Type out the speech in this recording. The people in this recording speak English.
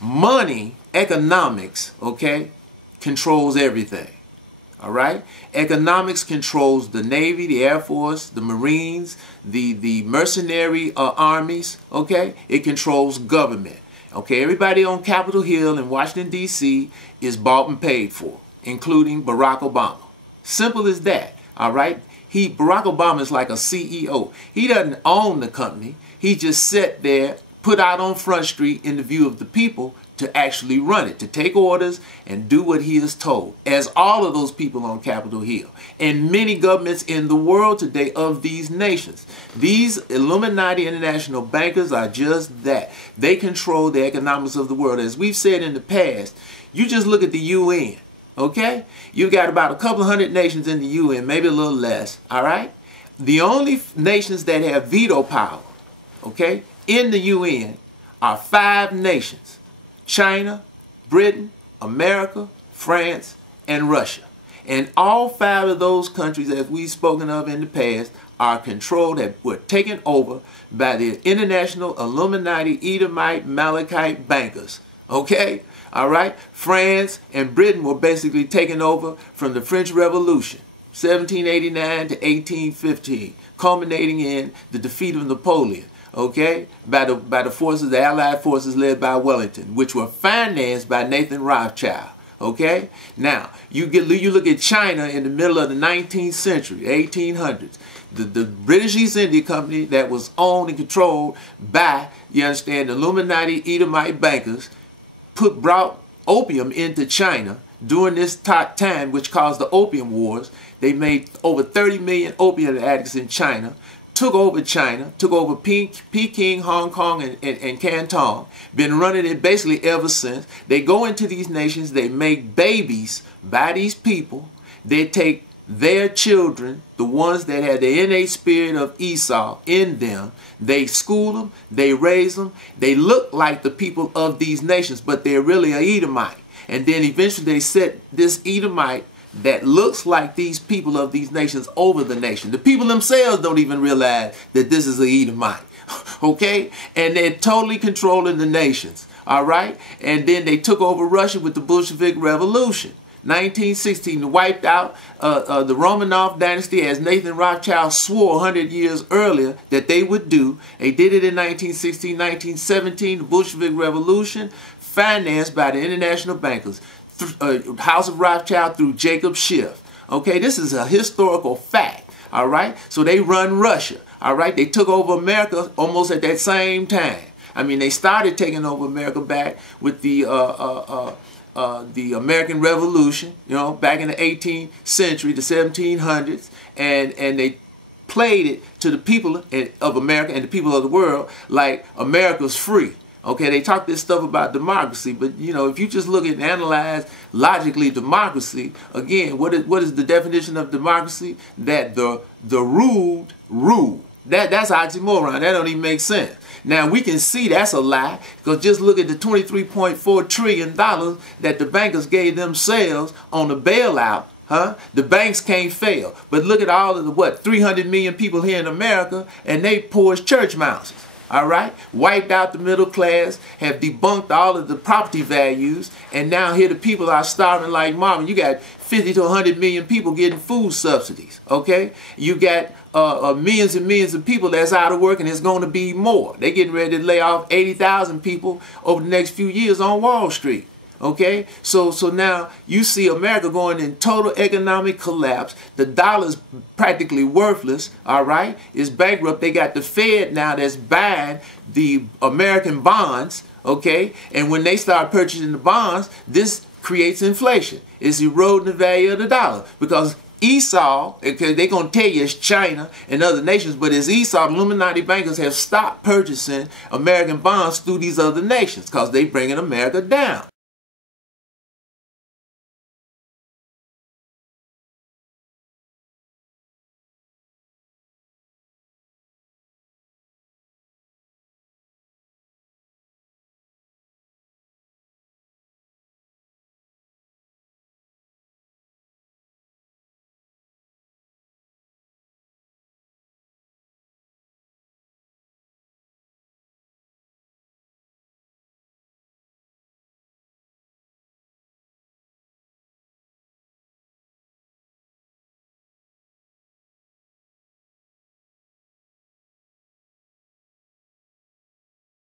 Money, economics, okay, controls everything. All right? Economics controls the Navy, the Air Force, the Marines, the mercenary armies, okay? It controls government. Okay, everybody on Capitol Hill in Washington, D.C. is bought and paid for, including Barack Obama. Simple as that, all right? Barack Obama is like a CEO. He doesn't own the company. He just sat there, put out on Front Street in the view of the people to actually run it, to take orders and do what he is told, as all of those people on Capitol Hill and many governments in the world today of these nations. These Illuminati international bankers are just that. They control the economics of the world. As we've said in the past, you just look at the UN, okay? You've got about a couple hundred nations in the UN, maybe a little less, all right? The only nations that have veto power, okay, in the UN are 5 nations. China, Britain, America, France, and Russia. And all 5 of those countries, as we've spoken of in the past, are controlled, were taken over by the international Illuminati, Edomite, Malachite bankers. Okay? All right? France and Britain were basically taken over from the French Revolution, 1789 to 1815, culminating in the defeat of Napoleon. Okay, by the forces, the Allied forces led by Wellington, which were financed by Nathan Rothschild. Okay, now you look at China in the middle of the 19th century, 1800s. The British East India Company that was owned and controlled by, you understand, the Illuminati Edomite bankers, brought opium into China during this time, which caused the Opium Wars. They made over 30 million opium addicts in China. Took over China, took over Peking, Hong Kong, and Canton. Been running it basically ever since. They go into these nations, they make babies by these people. They take their children, the ones that have the innate spirit of Esau in them. They school them, they raise them. They look like the people of these nations, but they're really an Edomite. And then eventually they set this Edomite that looks like these people of these nations over the nation. The people themselves don't even realize that this is an Edomite, okay? And they're totally controlling the nations, all right? And then they took over Russia with the Bolshevik Revolution. 1916, wiped out the Romanov dynasty, as Nathan Rothschild swore 100 years earlier that they would do. They did it in 1916, 1917, the Bolshevik Revolution, financed by the international bankers. House of Rothschild through Jacob Schiff. Okay, this is a historical fact. All right, so they run Russia. All right, they took over America almost at that same time. I mean, they started taking over America back with the American Revolution, you know, back in the 18th century, the 1700s, and they played it to the people of America and the people of the world like America's free. Okay, they talk this stuff about democracy, but you know, if you just look at and analyze logically democracy, again, what is the definition of democracy? That the ruled rule. That's oxymoron. That don't even make sense. Now we can see that's a lie, because just look at the $23.4 trillion that the bankers gave themselves on the bailout. Huh? The banks can't fail. But look at all of the 300 million people here in America, and they poor as church mouses. All right, wiped out the middle class, have debunked all of the property values, and now here the people are starving like mom. You got 50 to 100 million people getting food subsidies. Okay, you got millions and millions of people that's out of work, and it's going to be more. They're getting ready to lay off 80,000 people over the next few years on Wall Street. Okay, so now you see America going in total economic collapse. The dollar's practically worthless, all right? It's bankrupt. They got the Fed now that's buying the American bonds, okay? And when they start purchasing the bonds, this creates inflation. It's eroding the value of the dollar, because Esau, okay, they're going to tell you it's China and other nations, but it's Esau. The Illuminati bankers have stopped purchasing American bonds through these other nations because they're bringing America down.